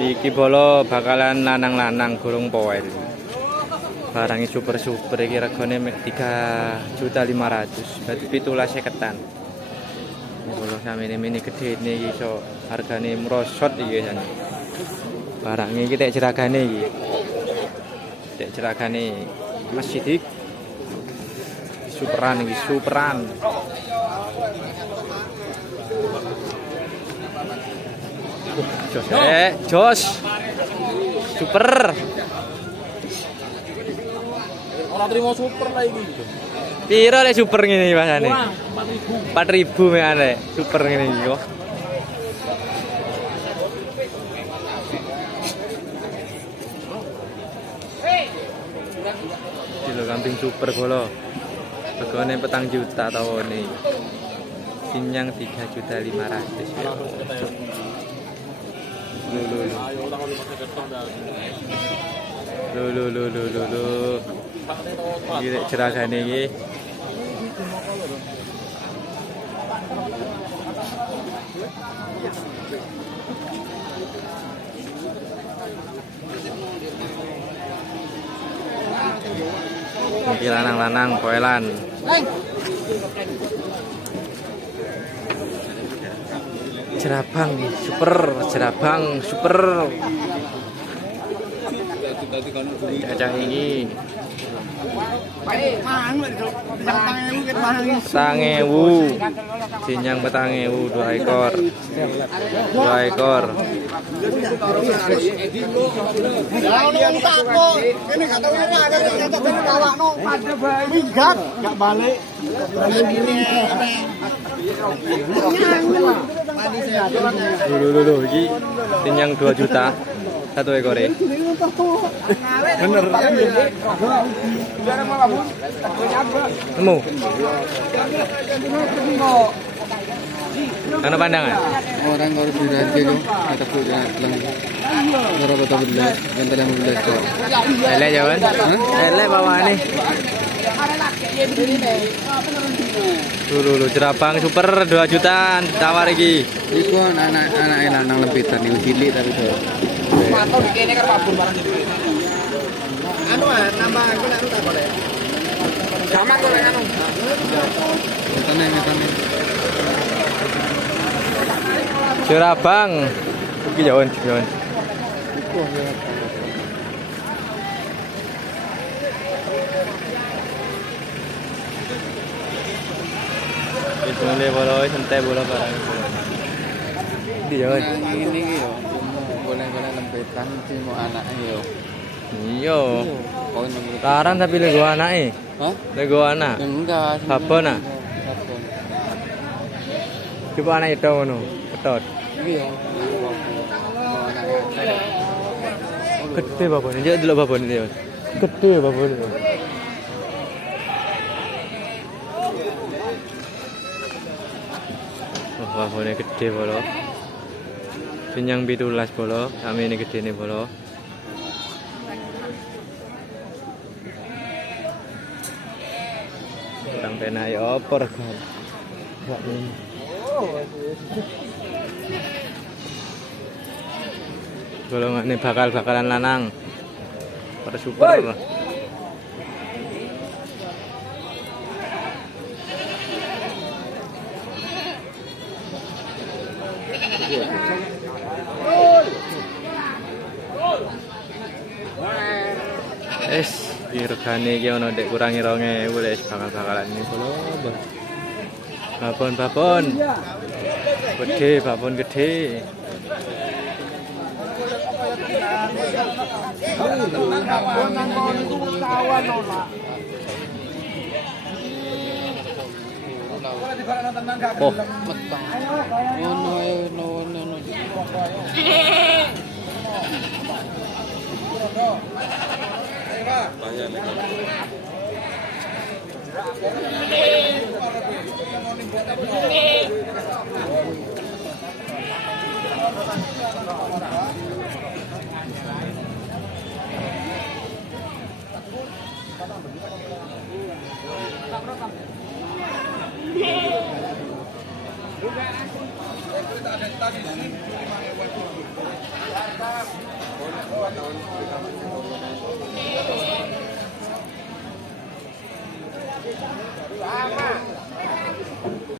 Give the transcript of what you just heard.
Iki bolo bakalan lanang-lanang gurung poel. Barangnya super-super iki regane mek 3.500.000. Berarti 17.000-an. Ini bolo samene-mene gedene iki iso hargane merosot iki jane. Barangnya iki tek jeragane iki. Tek jeragane Mas Sidik. Superan iki, superan. Jos. Super. Ora trimo super lah iki. Piro lek super ngene Masane? 4.000 mek arek. Super ngene iki kok. Kilo kambing super bolo. Regane 4 juta tahun iki. Sinyang 3.500.000. Lho. Iki jeragane iki. Iki lanang-lanang poelan. Jerabang super. Cacah ini. Sangewu. Sinyang 4.000 2 ekor. 2 ekor. Dulu iki sinyang 2 juta 1 ekor. Bener. Nemu. Karena pandangan Orang kalau di radio itu kata punya lang. Ora betul belas, ganti yang belas. lele jawan. Lele bawa nih. Dulu jerabang super 2 jutaan tawar iki. Iku anak lanang lempitan iki cilik tapi to. Atau di kene kan babon barang itu. Anu nambah aku nek tak boleh. Sama kok nek anu. Metane. Jerabang. Iki jawan. Itu le bolo santai bola barang. Di jawan. Ini iki yo. Boleh lempitan sih mau anaknya yo. Iya. Larang tapi lego anake. Hah? Lego anak. Enggak. Babon ah. Coba anak itu ngono. Ketot. Iya. Gede babon. Njak delok babon iki. Gede babon. Oh, babonnya gede bolo. Sinyang 17 bolo. Kami ini gede nih bolo. Kurang pena ya opor kan. Golongan ini bakalan lanang. Per super. Regane iki ono ndek kurangi 2.000 wis bakalan ini bolo. Babon. Gede, babon gede. Oh, Metang. No.